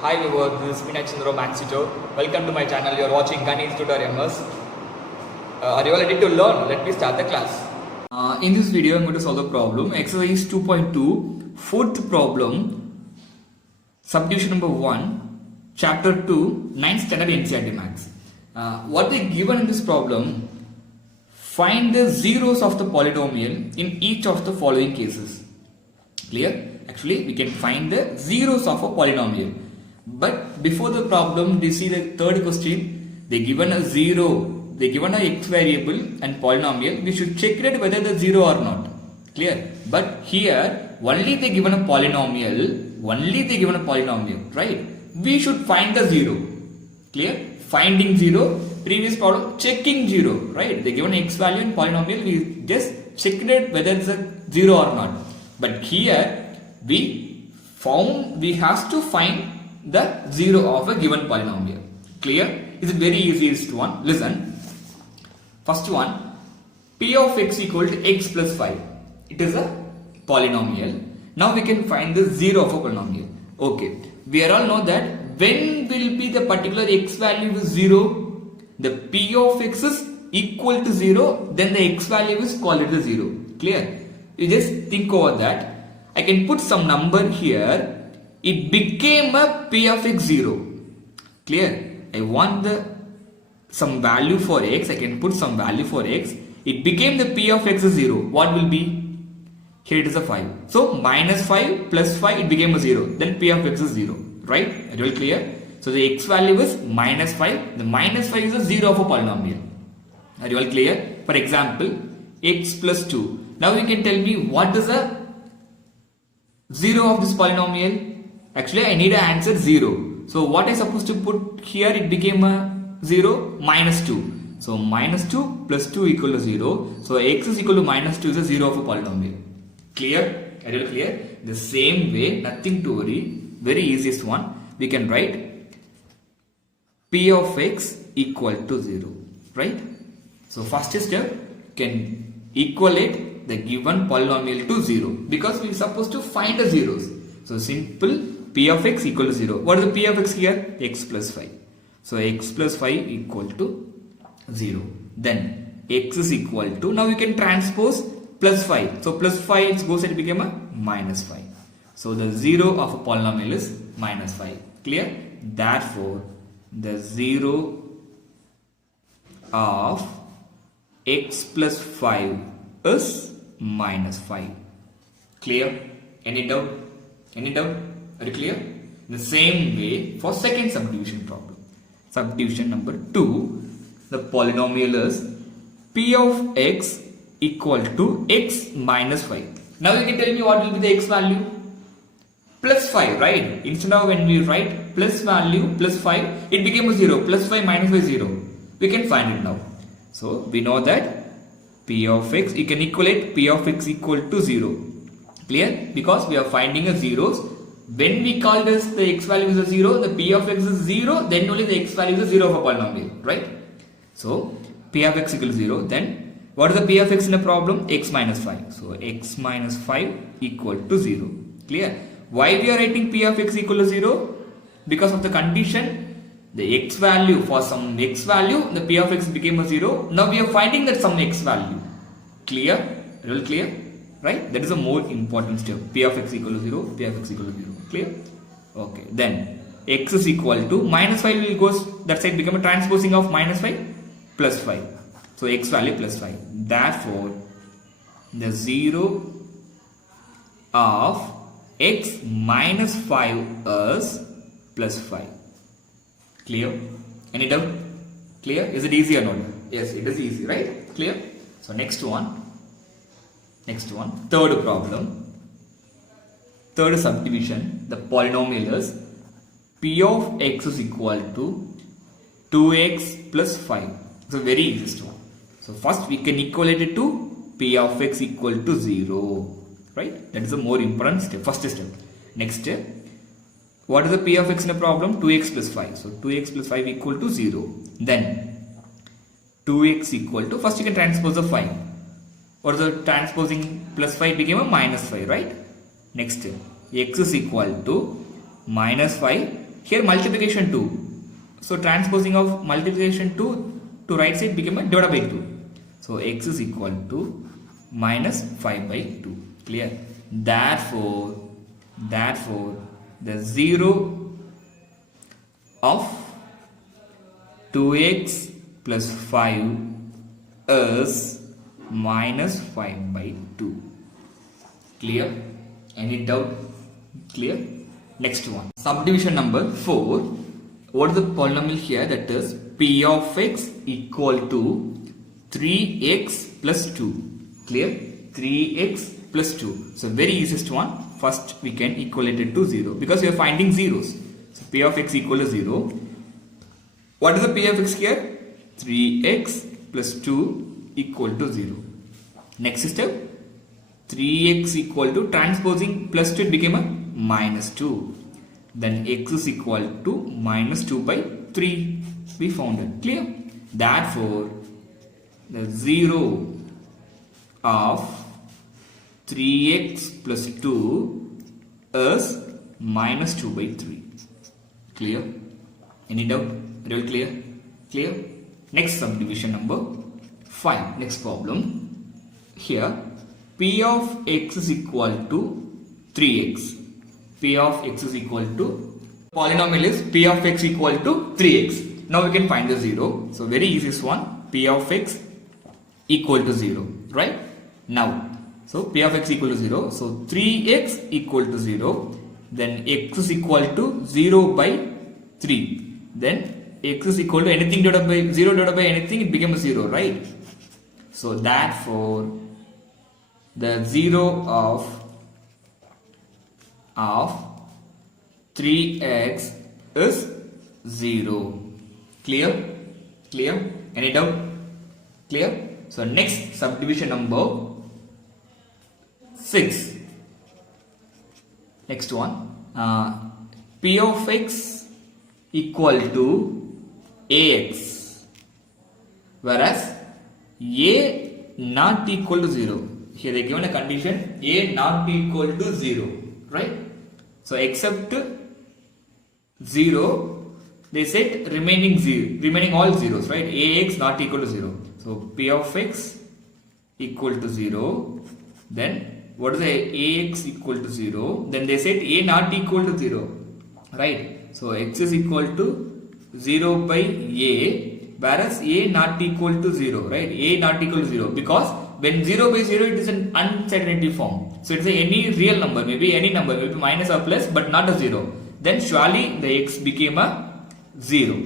Hi viewers, this is Vinay Max Teacher. Welcome to my channel. You are watching Ganesh Tutorials. Are you all ready to learn? Let me start the class. In this video, I'm going to solve the problem. Exercise 2.2, fourth problem, subdivision number 1, chapter 2, 9th standard NCERT Max. What they given in this problem, find the zeros of the polynomial in each of the following cases. Clear? Actually, we can find the zeros of a polynomial. But before the problem, do you see the third question? They given a zero. They given a x variable and polynomial. We should check it whether the zero or not. Clear? But here, only they given a polynomial. Only they given a polynomial, right? We should find the zero. Clear? Finding zero. Previous problem, checking zero, right? They given x value and polynomial. We just checked it whether it's a zero or not. But here, we have to find the zero of a given polynomial. Clear? It's a very easiest one. Listen. First one, p of x equal to x plus 5. It is a polynomial. Now we can find the zero of a polynomial. Okay. We all know that when will be the particular x value is 0? The p of x is equal to 0. Then the x value is called it the 0. Clear? You just think over that. I can put some number here. It became a p of x 0. Clear? I want some value for x. I can put some value for x. It became the p of x is 0. What will be? Here it is a 5. So minus 5 plus 5, it became a 0. Then p of x is 0. Right? Are you all clear? So the x value is minus 5. The minus 5 is a 0 of a polynomial. Are you all clear? For example, x plus 2. Now you can tell me what is a 0 of this polynomial? Actually, I need an answer 0. So what I supposed to put here? It became a 0 minus 2. So minus 2 plus 2 equal to 0. So x is equal to minus 2 is a 0 of a polynomial. Clear? Are you clear? The same way, nothing to worry. Very easiest one. We can write p of x equal to 0. Right? So first step, can equate the given polynomial to 0. Because we are supposed to find the zeros. So simple, p of x equal to 0. What is the p of x here? X plus 5. So x plus 5 equal to 0. Then x is equal to, now we can transpose plus 5. So plus 5 goes and become a minus 5. So the 0 of a polynomial is minus 5. Clear? Therefore, the 0 of x plus 5 is minus 5. Clear? Any doubt? Any doubt? Are you clear? The same way for second subdivision problem. Subdivision number 2. The polynomial is p of x equal to x minus 5. Now you can tell me what will be the x value? Plus 5, right? Instead of when we write plus value plus 5, it became a 0. Plus 5 minus 5 0. We can find it now. So we know that p of x, you can equate p of x equal to 0. Clear? Because we are finding a zeros. When we call this the x value is a 0, the p of x is 0, then only the x value is a 0 of a polynomial, right? So p of x equal to 0. Then what is the p of x in the problem? X minus 5. So x minus 5 equal to 0. Clear? Why we are writing p of x equal to 0? Because of the condition, the x value, for some x value, the p of x became a 0. Now we are finding that some x value. Clear? Real clear? Right? That is a more important step. P of x equal to 0, p of x equal to 0. Clear? Okay. Then x is equal to minus 5 will go that side, become a transposing of minus 5 plus 5. So x value plus 5. Therefore, the 0 of x minus 5 is plus 5. Clear? Any doubt? Clear? Is it easy or not? Yes, it is easy, right? Clear? So next one. Next one. Third problem. Third subdivision. The polynomial is p of x is equal to 2x plus 5. It's a very easy one. So first we can equate it to p of x equal to 0. Right? That is a more important step. First step. Next step. What is the p of x in a problem? 2x plus 5. So 2x plus 5 equal to 0. Then 2x equal to, first you can transpose the 5. What is the transposing plus 5 became a minus 5, right? Next, x is equal to minus 5 Here multiplication 2. So transposing of multiplication 2 to right side became a divided by 2. So x is equal to minus 5 by 2. Clear? Therefore the 0 of 2x plus 5 is minus 5 by 2. Clear? Any doubt? Clear? Next one. Subdivision number 4. What is the polynomial here? That is p of x equal to 3x plus 2. Clear? 3x plus 2. So very easiest one. First we can equate it to 0 because we are finding zeros. So p of x equal to 0. What is the p of x here? 3x plus 2 equal to 0. Next step, 3x equal to transposing plus 2, it became a minus 2. Then x is equal to minus 2 by 3. We found it. Clear? Therefore, the 0 of 3x plus 2 is minus 2 by 3. Clear? Any doubt? Real clear? Clear? Next subdivision number 5. Next problem. Here, p of x is equal to 3x. P of x is equal to, polynomial is p of x equal to 3x. Now we can find the 0. So very easiest one, p of x equal to 0, right? Now, so p of x equal to 0. So 3x equal to 0. Then x is equal to 0 by 3. Then x is equal to anything divided by 0 divided by anything, it becomes 0, right? So therefore, the 0 of 3x is 0. Clear? Clear? Any doubt? Clear? So next subdivision number 6. Next one. P of x equal to ax, whereas a not equal to 0. Here they given a condition a not equal to 0, right? So except 0, they said remaining all zeros, right? Ax not equal to 0. So p of x equal to 0. Then what is the ax equal to 0? Then they said a not equal to 0, right? So x is equal to 0 by a, whereas a not equal to 0, right? A not equal to 0 because when 0 by 0 it is an uncertainty form. So it's any real number, maybe any number, maybe minus or plus, but not a 0. Then surely the x became a 0.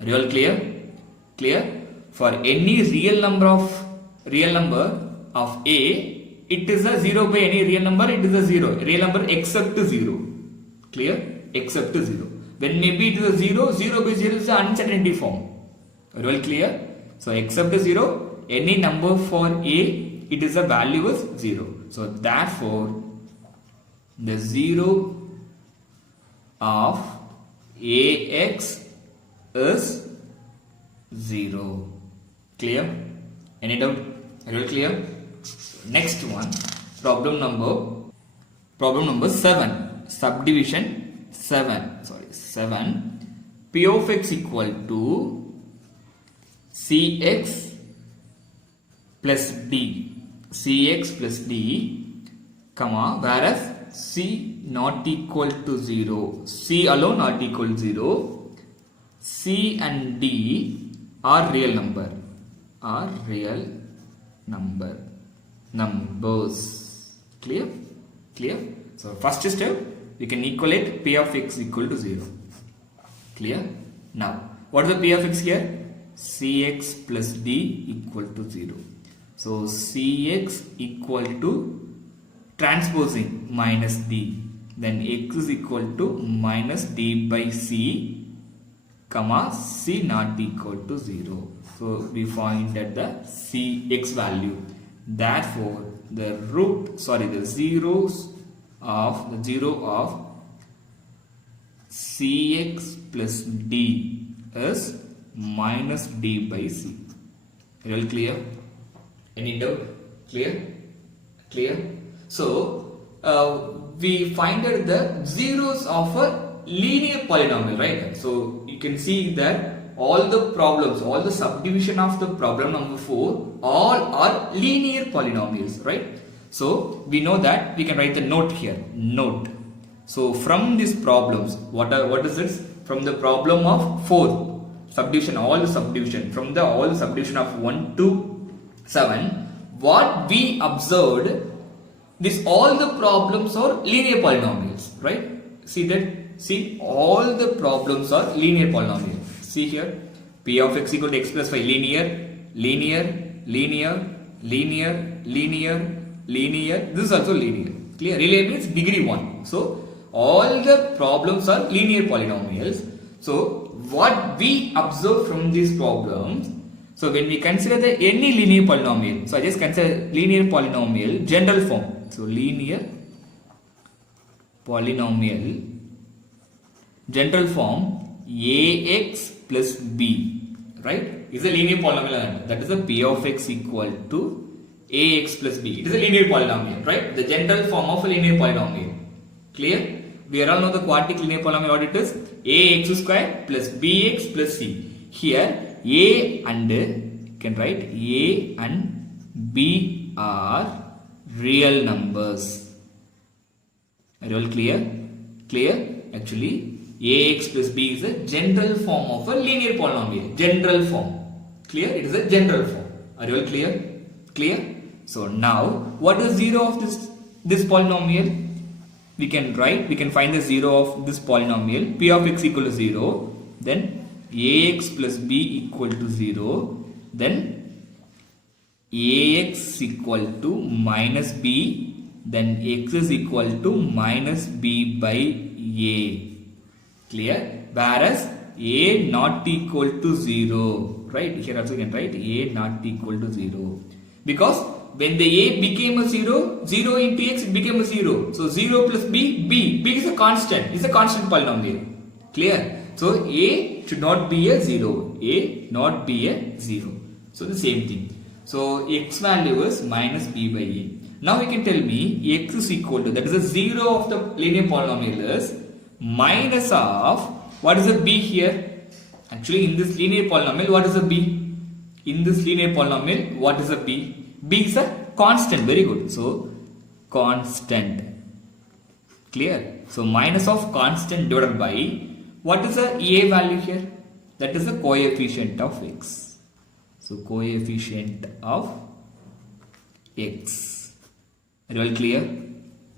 Real clear? Clear? For any real number of a, it is a 0 by any real number, it is a 0. Real number except 0. Clear? Except 0. When maybe it is a 0, 0 by 0 is an uncertainty form. Real clear? So except 0, any number for a, it is a value is 0. So therefore, the 0 of ax is 0. Clear? Any doubt? Real clear? Next one, problem number 7. Subdivision 7. P of x equal to cx plus d, comma, whereas c not equal to 0, c alone not equal to 0, c and d are real numbers. Clear? So first step, we can equate p of x equal to 0. Clear? Now, what is the p of x here? Cx plus d equal to 0. So Cx equal to transposing minus d. Then x is equal to minus d by c, comma, c not equal to 0. So we find that the Cx value. Therefore, the 0 of Cx plus d is minus d by c. Real clear? Any doubt? Clear? So we find out the zeros of a linear polynomial, right? So you can see that all the problems, all the subdivision of the problem number 4, all are linear polynomials, right? So we know that we can write the note here, note. So from these problems, what is this? From the problem of 4, subdivision, all the subdivision, from the all the subdivision of 1 to 7, what we observed, this all the problems are linear polynomials, right? See that? See, all the problems are linear polynomials. See here, p of x equal to x plus 5, linear, linear, linear, linear, linear, linear. This is also linear. Clear? Linear means degree 1. So all the problems are linear polynomials. So what we observe from these problems, so when we consider any linear polynomial, so I just consider linear polynomial general form. So linear polynomial general form ax plus b, right, is a linear polynomial. That is a p of x equal to ax plus b. It is a linear polynomial, right? The general form of a linear polynomial. Clear? We all know the quadratic linear polynomial, what it is? Ax square plus bx plus c. Here a and you can write a and b are real numbers. Are you all clear? Clear? Actually, ax plus b is a general form of a linear polynomial. General form. Clear? It is a general form. Are you all clear? Clear? So now, what is 0 of this polynomial? We can find the 0 of this polynomial. P of x equal to 0. Then ax plus b equal to 0. Then ax equal to minus b. Then x is equal to minus b by a. Clear? Whereas a not equal to 0. Right? Here also you can write a not equal to 0. Because when the a became a 0, 0 into x it became a 0. So 0 plus b, b is a constant. It's a constant polynomial. Clear? So a should not be a 0. A not be a 0. So the same thing. So x value is minus b by a. Now you can tell me x is equal to, that is the 0 of the linear polynomial is minus of, what is the b here? Actually in this linear polynomial, what is the b? In this linear polynomial, what is the b? B is a constant. Very good. So constant. Clear? So minus of constant divided by, what is the a value here? That is the coefficient of x. So coefficient of x. Are you all clear?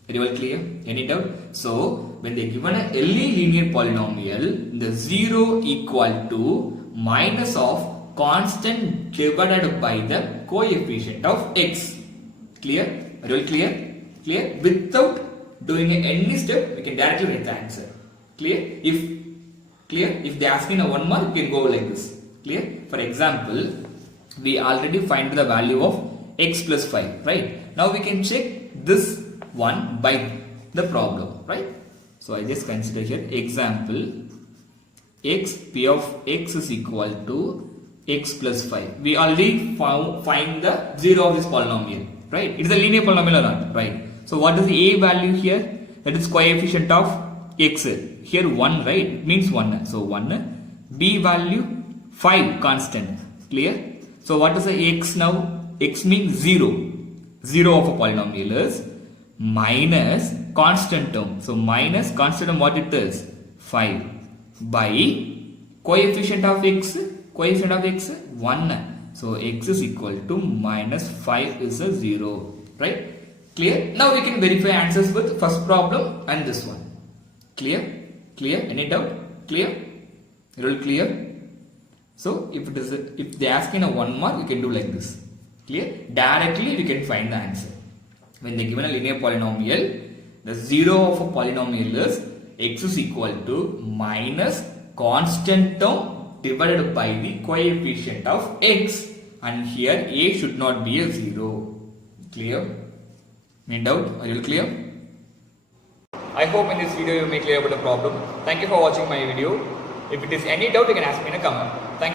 Are you all clear? Any doubt? So when they given a linear polynomial, the 0 equal to minus of constant divided by the coefficient of x. Clear? Are you all clear? Clear? Without doing any step, we can directly write the answer. Clear? If they ask in a 1 mark, you can go like this. Clear? For example, we already find the value of x plus 5, right? Now we can check this one by the problem, right? So I just consider here example x, p of x is equal to x plus 5. We already find the 0 of this polynomial, right? It is a linear polynomial or not, right? So what is the a value here? That is coefficient of x. Here 1, right? It means 1. So 1. B value 5 constant. Clear? So what is the x now? X means 0. 0 of a polynomial is minus constant term. So minus constant term, what it is? 5 by coefficient of x. Coefficient of x 1. So x is equal to minus 5 is a 0. Right? Clear? Now we can verify answers with first problem and this one. Clear? Clear? Any doubt? Clear? Real clear? So if they ask in a 1 mark, you can do like this. Clear? Directly we can find the answer. When they given a linear polynomial, the 0 of a polynomial is x is equal to minus constant term divided by the coefficient of x, and here a should not be a 0. Clear? Any doubt? Are you clear? I hope in this video you may clear about the problem. Thank you for watching my video. If it is any doubt, you can ask me in a comment. Thank you.